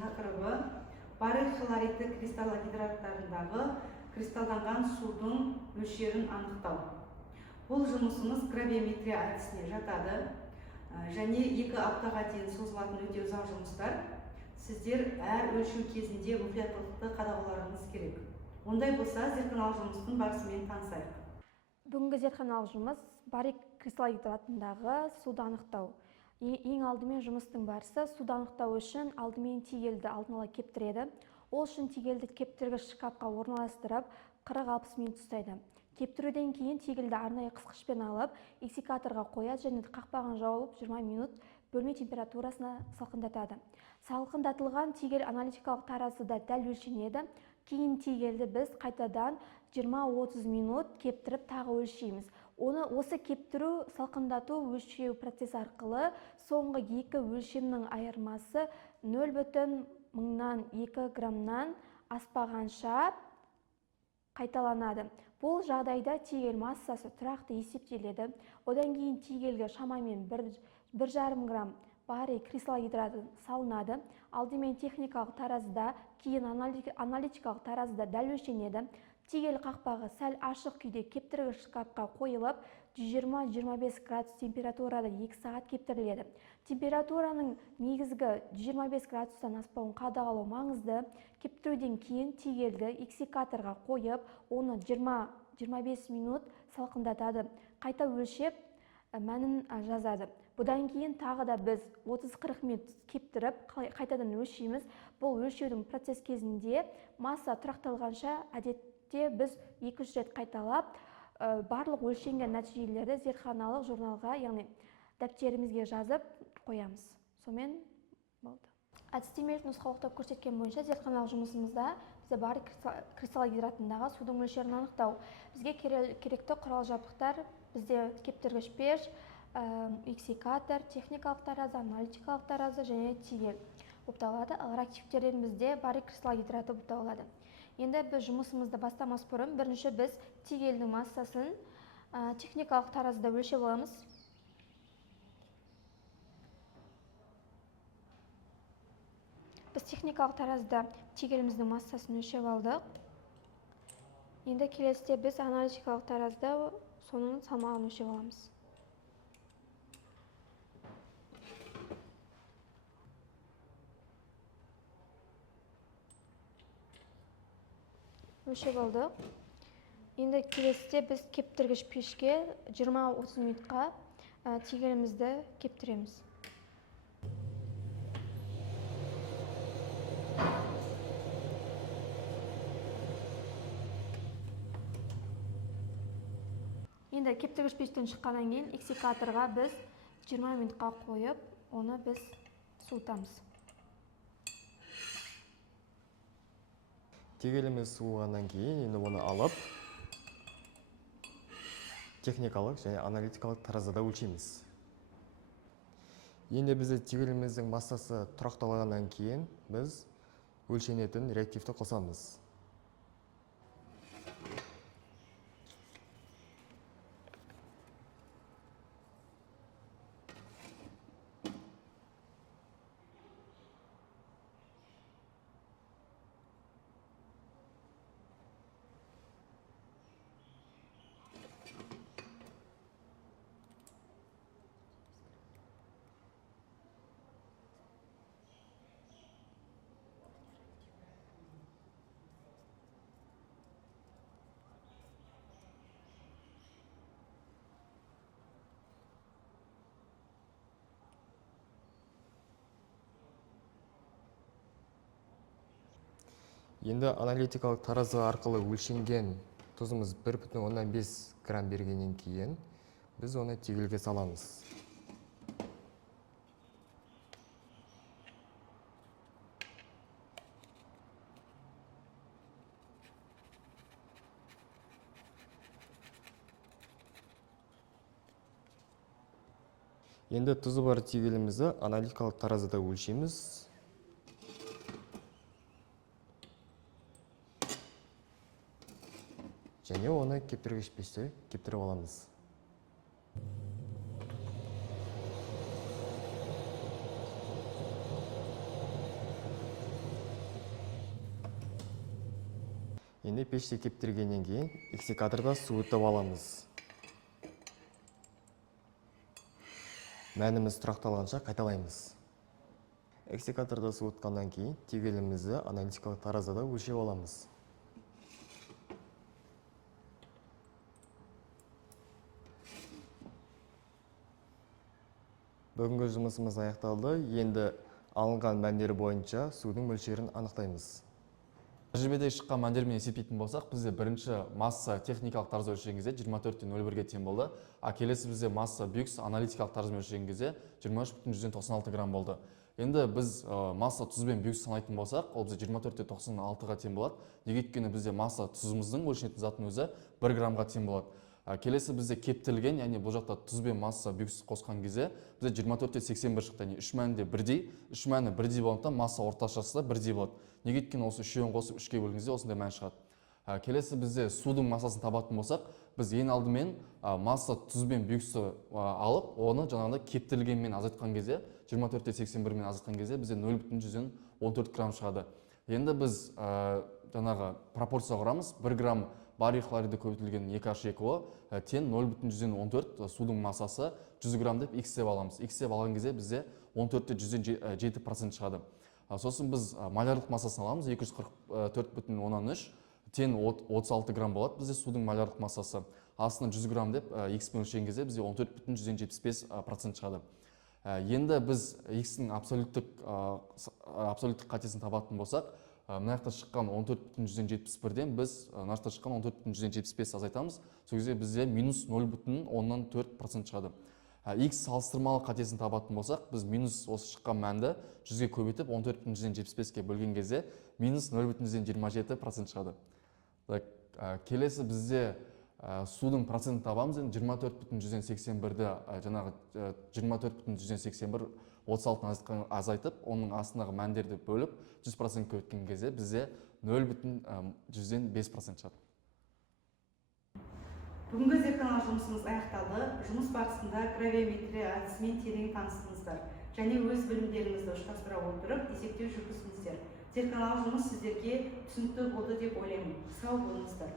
тақырыбы баррель хлориді кристаллогидраттарындағы кристалданған судың мөлшерін анықтау. Бұл жұмысымыз гравиметрия әдісіне жатады және 2 аптаға дейін созылатын өте ұзақ жұмыстар. Сіздер әр өлшеу кезінде мұқияттылықты қадағаларыңыз керек. Ондай болса, зертханалық жұмыстың барысымен танысайық. Бүгінгі зертханалық жұмыс баррель кристаллогидратындағы суды анықтау. Ең алдымен жұмыстың барысы суды анықтау үшін алдымен тигелді алдын ала кептіреді. Ол үшін тигелді кептіргіш шкафқа орналастырып 40-60 минут ұстайды. Кептіруден кейін тигелді арнайы қысқышпен алып, иссикаторға қояды және қақпағын жауып 20 минут бөлме температурасына салқындатады. Салқындатылған тигель аналитикалық таразыда дәл өлшенеді. Кейін тигелді біз қайтадан 20-30 минут кептіріп тағы өлшейміз. Осы кептіру, салқындату, өлшеу процесі арқылы соңғы 2 өлшемнің айырмасы 0,02 граммнан аспағанша қайталанады. Бұл жағдайда тигель массасы тұрақты есептеледі. Одан кейін тигельге шамамен 1,5 грамм баррель кристаллогидраты салынады. Алдымен техникалық таразыда, кейін аналитикалық таразыда дәл өлшенеді. Тигель қақпағы сәл ашық күйде кептіргіш шкафқа қойылып, 120-25 градус температурада 2 сағат кептіріледі. Температураның негізгі 125 градустан аспауын қадағалау маңызды. Кептіруден кейін тигельді иссикаторға қойып, оны 20-25 минут салқындатады. Қайта өлшеп, мәнін жазады. Бұдан кейін тағы да біз 30-40 минут кептіріп, қайтадан өлшейміз. Бұл өлшеудің процесс кезінде масса тұрақталғанша әдетте біз 2-3 рет қайталап, барлық өлшенген нәтижелерді зертханалық журналға, яғни дәптерімізге жазып қоямыз. Сомен болды. Әдістемелік нұсқаулықта көрсеткен бойынша зертханалық жұмысымызда бізде баррель кристаллогидратындағы судың мөлшерін анықтау. Бізге керекті құрал жабдықтар бізде кептіргіш пеш, иссикатор, техникалық таразы, аналитикалық таразы және тигель болып табылады. Реактивтерден бізде баррель кристаллогидраты болып табылады. Енді біз жұмысымызды бастамас бұрын бірінші біз тигельдің массасын техникалық таразыда өлшеп аламыз. Біз техникалық таразыда тигеліміздің массасын өлшеп алдық. Енді келесіде біз аналитикалық таразыда соның салмағын өлшеп аламыз. Өлшеп алдық. Енді келесіде біз кептіргіш пешке 20-30 минутқа тигелімізді кептіреміз. Енді кептіргіш пештен шыққаннан кейін иссикаторға біз 20 минутқа қойып, оны біз суытамыз. Тигеліміз суығаннан кейін енді оны алып, техникалық және аналитикалық таразыда өлшейміз. Енді бізде тигеліміздің массасы тұрақталғаннан кейін біз өлшенетін реактивті қосамыз. Енді аналитикалық таразы арқылы өлшенген тұзымыз 1,5 грамм бергеннен кейін біз оны тигельге саламыз. Енді тұзы бар тигелімізді аналитикалық таразыда өлшейміз. Және оны кептіргіш пеште кептіріп аламыз. Енді пеште кептіргеннен кейін эксикаторда суытып аламыз. Мәніміз тұрақталғанша қайталаймыз. Эксикаторда суытқаннан кейін тегелімізді аналитикалық таразыда өлшеп аламыз. Бүгінгі жұмысымыз аяқталды. Енді алынған мәндер бойынша судың мөлшерін анықтаймыз. Тәжірибедегі шыққан мәндермен есептейтін болсақ, бізде бірінші масса техникалық таразы өлшеген кезде 24,01-ге тең болды. Келесі бізде масса бюкс аналитикалық таразымен өлшеген кезде 23,96 грамм болды. Енді біз масса тұз бен бюкс санайтын болсақ, ол бізде 24,96-ға тең болады. Неге өйткені бізде масса тұзымыздың өлшенетін заттың өзі 1 граммға тең болады. Келесі бізде кептірілген, яғни бұл жақта тұз бен масса бюкс қосқан кезде бізде 24,81 шықты. Яғни үш мәні де бірдей, үш мәні бірдей болғандықтан масса орташасы да бірдей болады. Неге өйткені осы үшеуін қосып үшке бөлгенде осындай мән шығады. Келесі бізде судың массасын табатын болсақ, біз ең алдымен масса тұз бен бюксті алып, оны жаңағыдай кептірілгенмен азайтқан кезде, 24,81-мен азайтқан кезде бізде 0,14 грамм шығады. Енді біз жаңағы пропорция құрамыз, 1 грамм барий хлориді көбейтілген 2H2O тең 0,14 судың массасы 100 грамм деп X деп аламыз. X деп алған кезде бізде 14,7% шығады. Сосын біз малярлық массасын аламыз, 244,13 тең 36 грамм болады бізде судың малярлық массасы. Астына 100 грамм деп X пен өлшеген кезде бізде 14,175% шығады. Енді біз X-ің абсолюттік қатесін табатын болсақ, мына жақта шыққан 14,171-ден біз мына жақта шыққан 14,175 азайтамыз. Сол кезде бізде минус 0,04% шығады. X салыстырмалы қатесін табатын болсақ, біз минус осы шыққан мәнді 100-ге көбейтіп 14,175-ге бөлген кезде минус 0,27% шығады. Келесі бізде судың процентін табамыз. 24,181-ді жаңағы 24,181 36-ны азайтып, оның астындағы мәндерді бөліп 100% көбейткен кезде бізде 0,5% шығады. Бүгінгі зертханалық жұмысымыз аяқталды. Жұмыс барысында гравиметрия әдісімен терең таныстыңыздар және өз білімдеріңізді ұштастыра отырып есептеу жүргіздіңіздер. Зертханалық жұмыс сіздерге түсінікті болды деп ойлаймын. Сау болыңыздар.